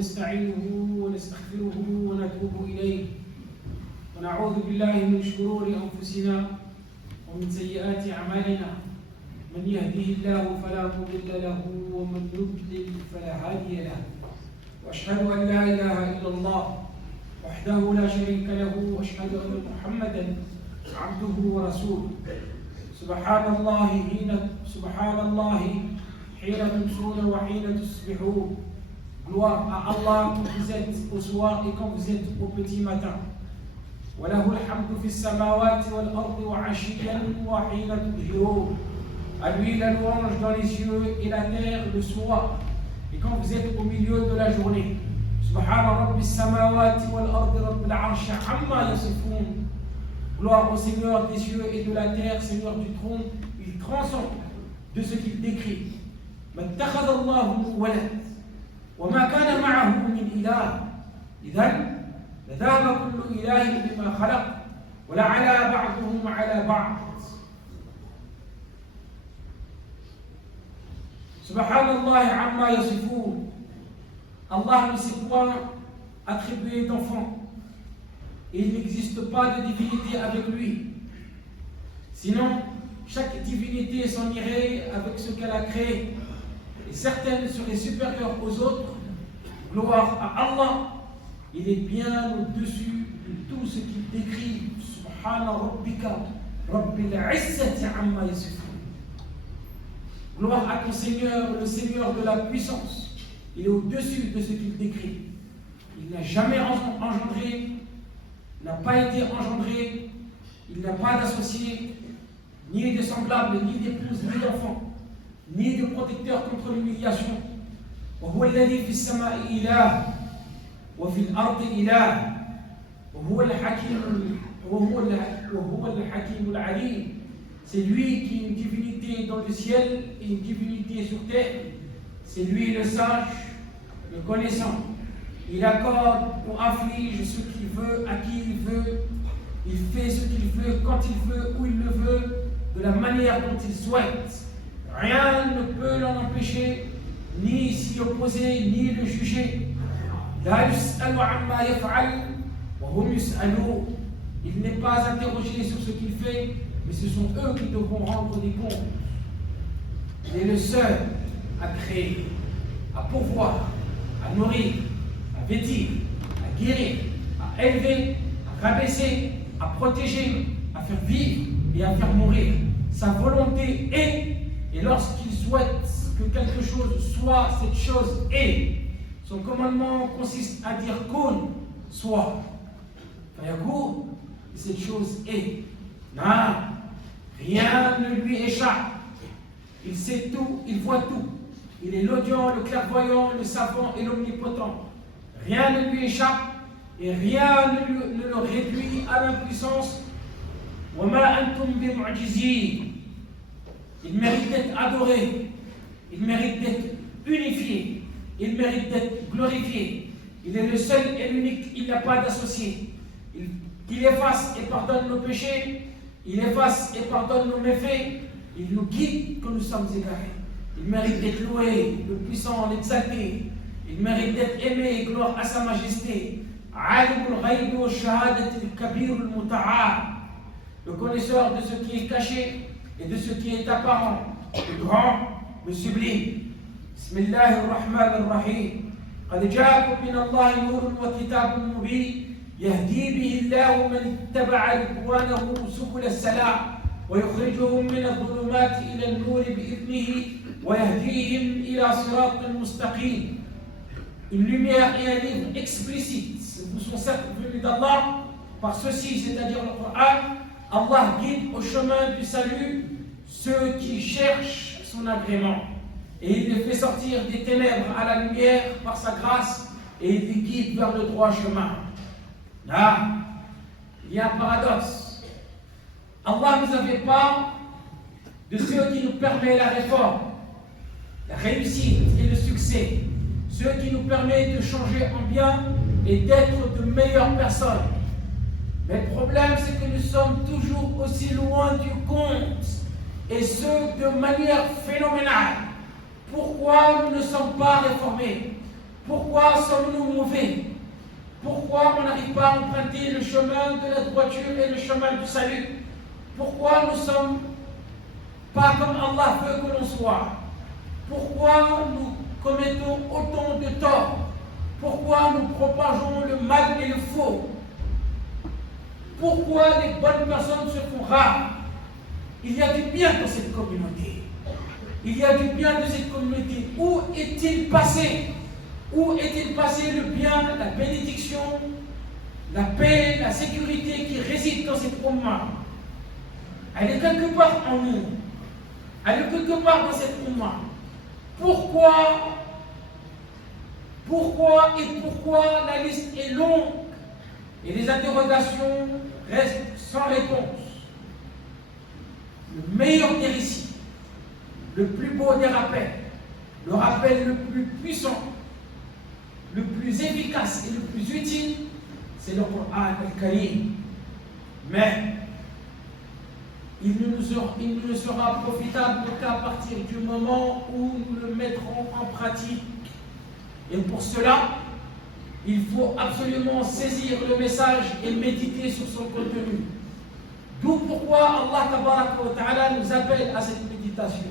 نستعينه ونستغفره ونتوب إليه ونعوذ بالله من شرور أنفسنا ومن سيئات أعمالنا من يهده الله فلا مضل له ومن يضلل فلا هادي له وأشهد أن لا إله إلا الله وحده لا شريك له وأشهد أن محمدا عبده ورسوله سبحان الله حين تمسون وحين تصبحون. Gloire à Allah quand vous êtes au soir et quand vous êtes au petit matin. وله الحمد في السماوات والأرض وعشيا وحين تظهرون. À lui la louange dans les cieux et la terre le soir et quand vous êtes au milieu de la journée. سبحان رب السماوات والأرض رب العرش عما يصفون. Gloire au Seigneur des cieux et de la terre, Seigneur du trône, il transcende de ce qu'il décrit. ما اتخذ الله من ولد وما كان معه من إله إذن لذهب كل إله بما خلق ولعلى بعضهم على بعض. سبحان الله عما يصفون. Allah ne s'est point attribué d'enfant et il n'existe pas de divinité avec lui. Sinon, chaque divinité s'en irait avec ce qu'elle a créé et certaines seraient supérieures aux autres. Gloire à Allah, il est bien au-dessus de tout ce qu'il décrit. Subhana rabbika rabbil izzati amma yasifun. Gloire à ton Seigneur, le Seigneur de la puissance. Il est au-dessus de ce qu'il décrit. Il n'a jamais engendré, n'a pas été engendré, il n'a pas d'associé, ni de semblable, ni d'épouse, ni d'enfant, ni de protecteur contre l'humiliation. وهو الذي في السماء إله وفي الأرض إله وهو الحكيم العليم. C'est lui qui est une divinité dans le ciel et une divinité sur terre. C'est lui le sage, le connaissant. Il accorde ou afflige ce qu'il veut, à qui il veut. Il fait ce qu'il veut, quand il veut, où il le veut, de la manière dont il souhaite. Rien ne peut l'en empêcher, ni s'y opposer, ni le juger. لا يسأل عما يفعل وهم يسألون. Il n'est pas interrogé sur ce qu'il fait, mais ce sont eux qui devront rendre des comptes. Il est le seul à créer, à pourvoir, à nourrir, à vêtir, à guérir, à élever, à rabaisser, à protéger, à faire vivre et à faire mourir. Sa volonté est, et lorsqu'il souhaite que quelque chose soit, cette chose est. Son commandement consiste à dire kun, soit. Fayakoun, cette chose est. Non, rien ne lui échappe. Il sait tout, il voit tout. Il est l'audient, le clairvoyant, le savant et l'omnipotent. Rien ne lui échappe et rien ne le réduit à l'impuissance. وَمَا أَنْتُمْ بِمُعْجِزِينَ. Il mérite d'être adoré, il mérite d'être unifié, il mérite d'être glorifié. Il est le seul et l'unique, il n'a pas d'associé. Il efface et pardonne nos péchés, il efface et pardonne nos méfaits, il nous guide quand nous sommes égarés. Il mérite d'être loué, le puissant, l'exalté. Il mérite d'être aimé, gloire à sa majesté. Alimul ghaybi wa shahadati al-kabir al-muta'al. Le connaisseur de ce qui est caché et de ce qui est apparent, le grand, le sublime. Bismillahir Rahmanir Rahim. قد جاءكم من الله نور وكتاب مبين يهدي به الله من اتبع رضوانه سبل السلام ويخرجهم من الظلمات إلى النور بإذنه ويهديهم إلى صراط مستقيم. Une lumière et un livre explicite vous sont certes venus d'Allah par ceci, c'est-à-dire le Coran. Allah guide au chemin du salut ceux qui cherchent son agrément. Et il les fait sortir des ténèbres à la lumière par sa grâce et il les guide vers le droit chemin. Là, il y a un paradoxe. Allah nous avait pas de ceux qui nous permettent la réforme, la réussite et le succès, ceux qui nous permettent de changer en bien et d'être de meilleures personnes. Mais le problème, c'est que nous sommes toujours aussi loin du compte, et ce, de manière phénoménale. Pourquoi nous ne sommes pas réformés? Pourquoi sommes-nous mauvais? Pourquoi on n'arrive pas à emprunter le chemin de la droiture et le chemin du salut? Pourquoi nous ne sommes pas comme Allah veut que l'on soit? Pourquoi nous commettons autant de torts? Pourquoi nous propageons le mal et le faux? Pourquoi les bonnes personnes se font rares? Il y a du bien dans cette communauté. Il y a du bien dans cette communauté. Où est-il passé? Où est-il passé le bien, la bénédiction, la paix, la sécurité qui réside dans cette umma? Elle est quelque part en nous. Elle est quelque part dans cette umma. Pourquoi la liste est longue et les interrogations restent sans réponse? Le meilleur des récits, le plus beau des rappels, le rappel le plus puissant, le plus efficace et le plus utile, c'est le Coran al-Karim. Mais il ne nous sera profitable qu'à partir du moment où nous le mettrons en pratique. Et pour cela, il faut absolument saisir le message et méditer sur son contenu. D'où pourquoi Allah tabaraka wa ta'ala nous appelle à cette méditation.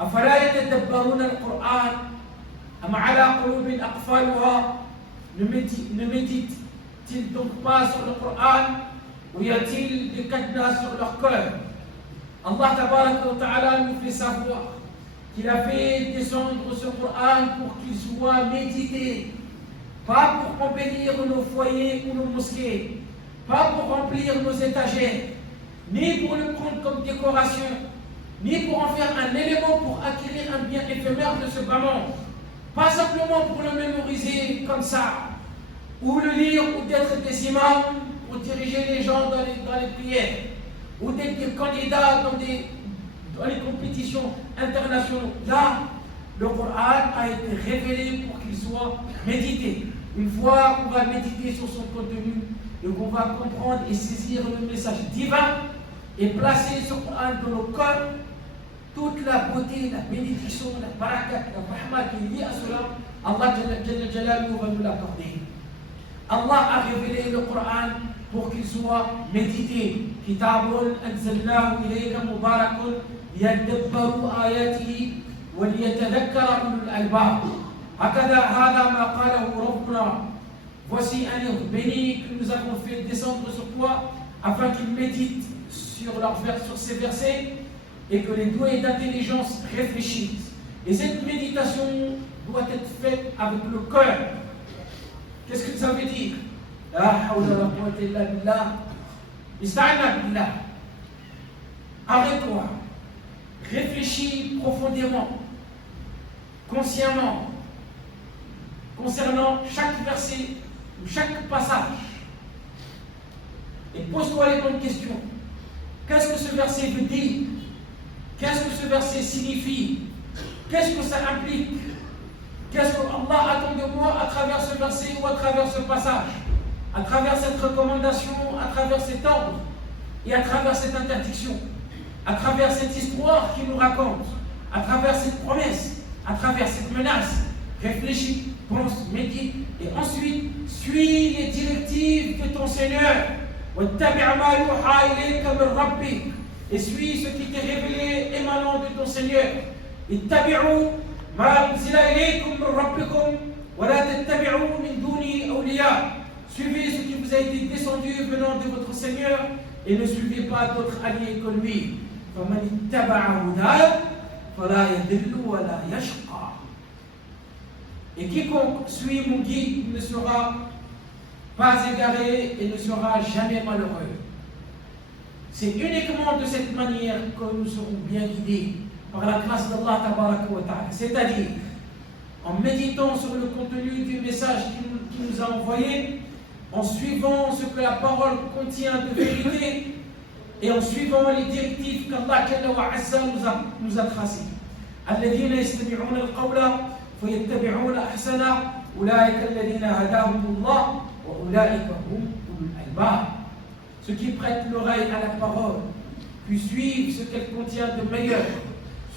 أفلا يتدبرون القرآن أم على قلوب أقفالها? Ne médite-t-il donc pas sur le Coran, ou y a-t-il des cadenas sur leur cœur? Allah tabaraka wa ta'ala nous fait savoir qu'il a fait descendre ce Coran pour qu'il soit médité, pas pour embellir nos foyers ou nos mosquées, pas pour remplir nos étagères, ni pour le prendre comme décoration, ni pour en faire un élément pour acquérir un bien éphémère de ce bas monde, pas simplement pour le mémoriser comme ça, ou le lire, ou d'être des imams pour diriger les gens dans les prières, ou d'être des candidats dans les compétitions internationales. Là, le Coran a été révélé pour qu'il soit médité. Une fois qu'on va méditer sur son contenu et qu'on va comprendre et saisir le message divin et placer ce Coran dans nos cœurs, toute la beauté, la bénédiction, la barakat, la rahma qui est liée à cela, Allah Jalla Jalaluhu va nous l'accorder. Allah a révélé le Coran pour qu'il soit médité. Kitabun anzalnahu ilayka mubarakun liyadabbaru ayatihi wa liyatadhakkara ulul albab. Hakada hada ma qalahu rabbuna. Voici un livre béni que nous avons fait descendre sur toi afin qu'il médite sur ces versets et que les doués d'intelligence réfléchissent. Et cette méditation doit être faite avec le cœur. Qu'est-ce que ça veut dire? La hawla wa la quwwata illa billah. Ista'na billah. Arrête-toi. Réfléchis profondément, consciemment, concernant chaque verset ou chaque passage. Et pose-toi les bonnes questions. Qu'est-ce que ce verset veut dire? Qu'est-ce que ce verset signifie? Qu'est-ce que ça implique? Qu'est-ce que Allah attend de moi à travers ce verset ou à travers ce passage? À travers cette recommandation, à travers cet ordre et à travers cette interdiction, à travers cette histoire qu'il nous raconte, à travers cette promesse, à travers cette menace. Réfléchis, pense, médite et ensuite suis les directives de ton Seigneur. Et suis ce qui t'est révélé émanant de ton Seigneur. Suivez ce qui vous a été descendu venant de votre Seigneur et ne suivez pas d'autres alliés que lui. Et quiconque suit mon guide ne sera pas égaré et ne sera jamais malheureux. C'est uniquement de cette manière que nous serons bien guidés par la grâce d'Allah tabaraka wa ta'ala. C'est-à-dire en méditant sur le contenu du message qu'il nous a envoyé, en suivant ce que la parole contient de vérité et en suivant les directives qu'Allah Jalla wa Azza nous a tracées. الذين يستمعون القول فيتبعون أحسنه أولئك الذين هداهم الله وأولئك هم أولو الألباب. Ceux qui prêtent l'oreille à la parole, puis suivent ce qu'elle contient de meilleur,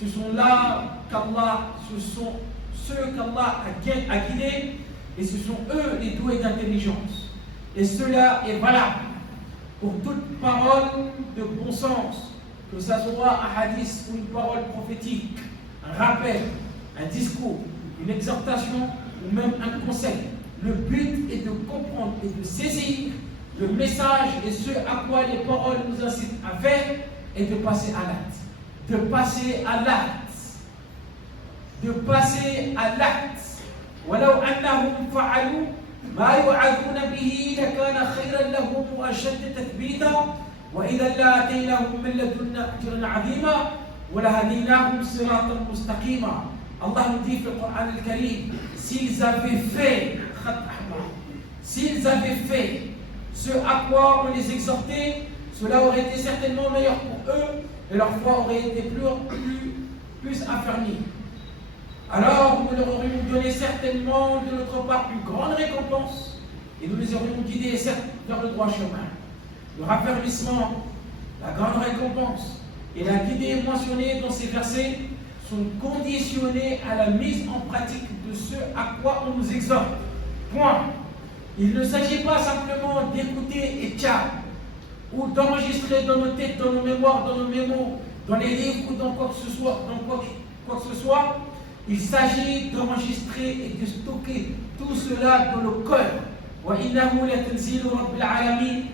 ce sont là qu'Allah, ce sont ceux qu'Allah a guidés, et ce sont eux les doués d'intelligence. Et cela est valable pour toute parole de bon sens, que ce soit un hadith ou une parole prophétique, un rappel, un discours, une exhortation ou même un conseil. Le but est de comprendre et de saisir le message et ce à quoi les paroles nous incitent à faire et de passer à l'acte. De passer à l'acte. De passer à l'acte. ولو أنهم فعلوا ما يوعظون به لكان خيرا لهم وأشد تثبيتا وإذا لآتيناهم من لدنا أجرا عظيما ولهديناهم صراطا مستقيما. Allah nous dit dans le Coran al-Karim, s'ils avaient fait ce à quoi on les exhortait, cela aurait été certainement meilleur pour eux et leur foi aurait été plus affermie. Alors nous leur aurions donné certainement de notre part une grande récompense et nous les aurions guidés certes vers le droit chemin. Le raffermissement, la grande récompense et la guidée mentionnée dans ces versets sont conditionnés à la mise en pratique de ce à quoi on nous exhorte. Point. Il ne s'agit pas simplement d'écouter et tcha, ou d'enregistrer dans nos têtes, dans nos mémoires, dans nos mémos, dans les livres ou dans quoi que ce soit. Il s'agit d'enregistrer et de stocker tout cela dans le cœur. وَإِنَّهُ لَتَنزِيلُ رَبِّ الْعَالَمِينَ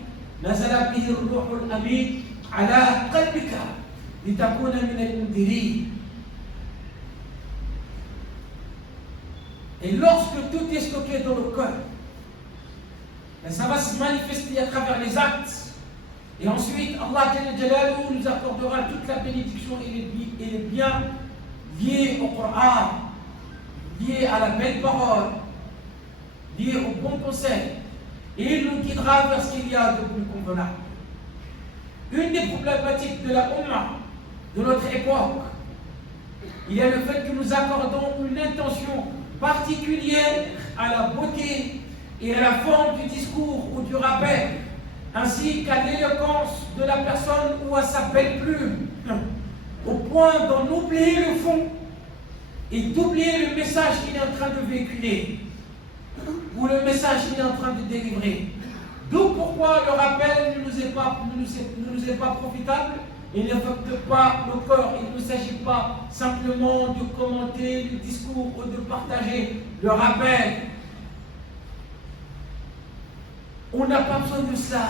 نَزَلَ بِهِ الرُّوحُ الْأَمِينُ عَلَى قَلْبِكَ لِتَكُونَ مِنَ الْمُنذِرِينَ. Et lorsque tout est stocké dans le cœur, ça va se manifester à travers les actes. Et ensuite, Allah nous accordera toute la bénédiction et les biens liés au Coran, liés à la belle parole, liés au bon conseil. Et il nous guidera vers ce qu'il y a de plus convenable. Une des problématiques de la Ummah, de notre époque, il y a le fait que nous accordons une intention particulière à la beauté et à la forme du discours ou du rappel, ainsi qu'à l'éloquence de la personne ou à sa belle plume, au point d'en oublier le fond et d'oublier le message qu'il est en train de véhiculer ou le message qu'il est en train de délivrer. D'où pourquoi le rappel ne nous est pas profitable et n'affecte pas le corps. Il ne s'agit pas simplement de commenter le discours ou de partager le rappel. On n'a pas besoin de cela.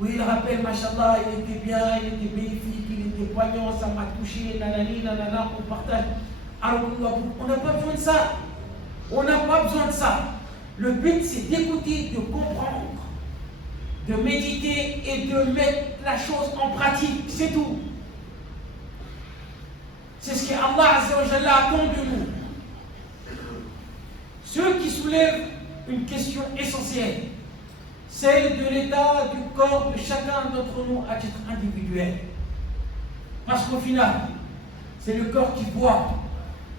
Oui, le rappel, machallah, il était bien, il était bénéfique, il était poignant, ça m'a touché, nanani, nanana, on partage. Alors, on n'a pas besoin de ça. On n'a pas besoin de ça. Le but, c'est d'écouter, de comprendre, de méditer et de mettre la chose en pratique. C'est tout. C'est ce qu'Allah Azza wa Jalla attend de nous. Ce qui soulève une question essentielle, celle de l'état du corps de chacun d'entre nous à titre individuel. Parce qu'au final, c'est le corps qui voit,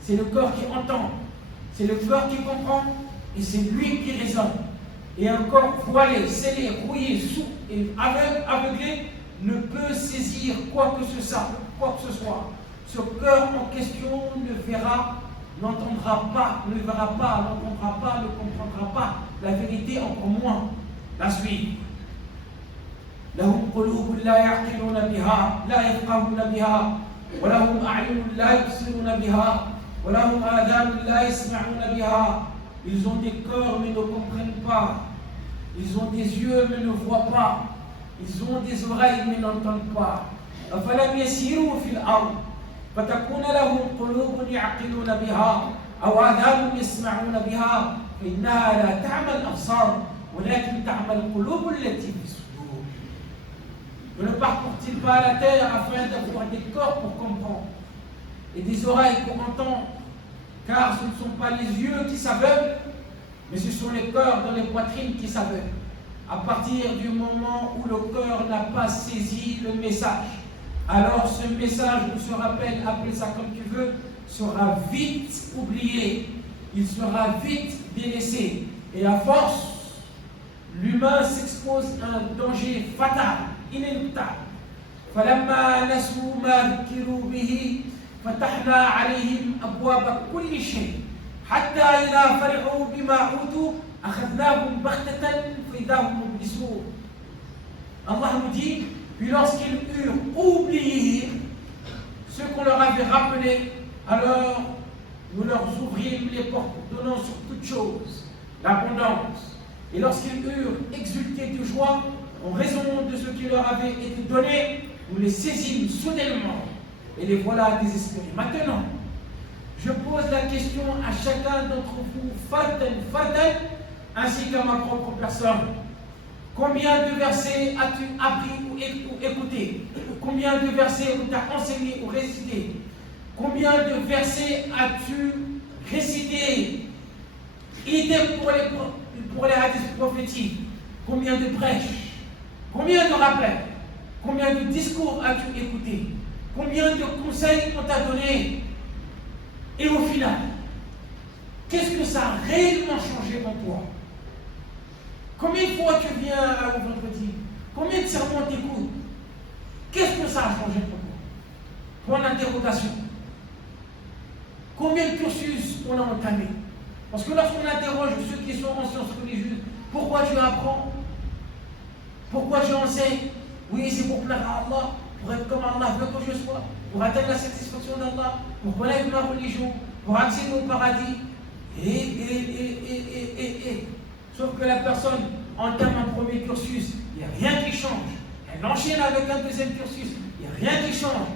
c'est le corps qui entend, c'est le corps qui comprend et c'est lui qui raisonne. Et un corps voilé, scellé, rouillé, sourd et aveuglé ne peut saisir quoi que ce soit. Ce cœur en question ne verra, n'entendra pas, ne verra pas, n'entendra pas, ne comprendra pas la vérité, encore moins la suivre. لهم قلوب لا يعقلون بها لا يفقهون بها ولهم أعين لا يبصرون بها ولهم آذان لا يسمعون بها. Ils ont des cœurs mais ne comprennent pas. Ils ont des yeux mais ne voient pas. Ils ont des oreilles mais n'entendent pas. أفلم يسيروا في الأرض فتكون لهم قلوب يعقلون بها أو آذان يسمعون بها فإنها لا تعمى الأبصار ولكن تعمى القلوب التي في الصدور. Ne parcourt-il pas la terre afin d'avoir des corps pour comprendre et des oreilles pour entendre? Car ce ne sont pas les yeux qui s'aveuglent, mais ce sont les cœurs dans les poitrines qui s'aveuglent. À partir du moment où le cœur n'a pas saisi le message, alors ce message, ou ce rappel, appelle ça comme tu veux, sera vite oublié, il sera vite délaissé. Et à force, l'humain s'expose à un danger fatal, inéluctable. فلما نسوا ما ذكروا به فتحنا عليهم أبواب كل شيء حتى إذا فرحوا بما أوتوا أخذناهم بغتة فإذا هم مبلسون. Allah nous dit, puis lorsqu'ils eurent oublié ce qu'on leur avait rappelé, alors nous leur ouvrîmes les portes, donnant sur toutes choses l'abondance. Et lorsqu'ils eurent exulté de joie en raison de ce qui leur avait été donné, nous les saisîmes soudainement et les voilà désespérés. Maintenant, je pose la question à chacun d'entre vous, Fatan, ainsi qu'à ma propre personne. Combien de versets as-tu appris ou écouté? Combien de versets on t'a enseigné ou récité? Combien de versets as-tu récité? Idem pour les hadiths prophétiques. Combien de prêches? Combien de rappels? Combien de discours as-tu écouté? Combien de conseils on t'a donné? Et au final, qu'est-ce que ça a réellement changé en toi? Combien de fois tu viens au vendredi? Combien de sermons t'écoutes? Qu'est-ce que ça a changé pour toi? Point d'interrogation. Combien de cursus on a entamé? Parce que lorsqu'on interroge ceux qui sont en sciences religieuses, pourquoi tu apprends? Pourquoi tu enseignes? Oui, c'est pour plaire à Allah, pour être comme Allah veut que je sois, pour atteindre la satisfaction d'Allah, pour connaître ma religion, pour accéder au paradis. Sauf que la personne entame un premier cursus, il n'y a rien qui change. Elle enchaîne avec un deuxième cursus, il n'y a rien qui change.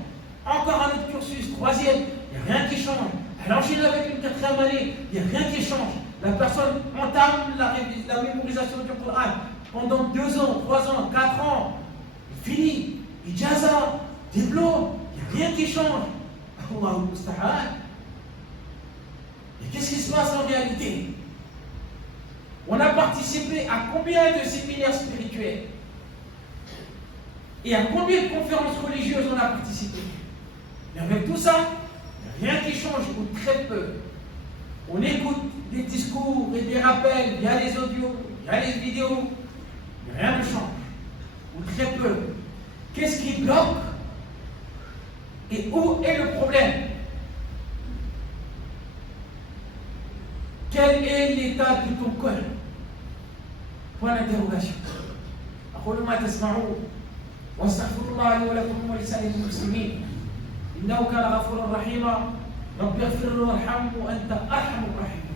Encore un autre cursus, troisième, il n'y a rien qui change. Elle enchaîne avec une quatrième année, il n'y a rien qui change. La personne entame la mémorisation du Coran pendant 2 ans, 3 ans, 4 ans. Il finit, ijaza, diplôme, il n'y a rien qui change. Allahu musta'an. Et qu'est-ce qui se passe en réalité? On a participé à combien de séminaires spirituels? Et à combien de conférences religieuses on a participé? Et avec tout ça, il n'y a rien qui change, ou très peu. On écoute des discours et des rappels via les audios, via les vidéos, mais rien ne change, ou très peu. Qu'est-ce qui bloque? Et où est le problème? Quel est l'état de ton cœur? Point d'interrogation. أقول ما تسمعون واستغفر الله لي ولكم ولسائر المسلمين إنه كان غفورا رحيما رب اغفر له وارحمه وأنت أرحم الراحمين.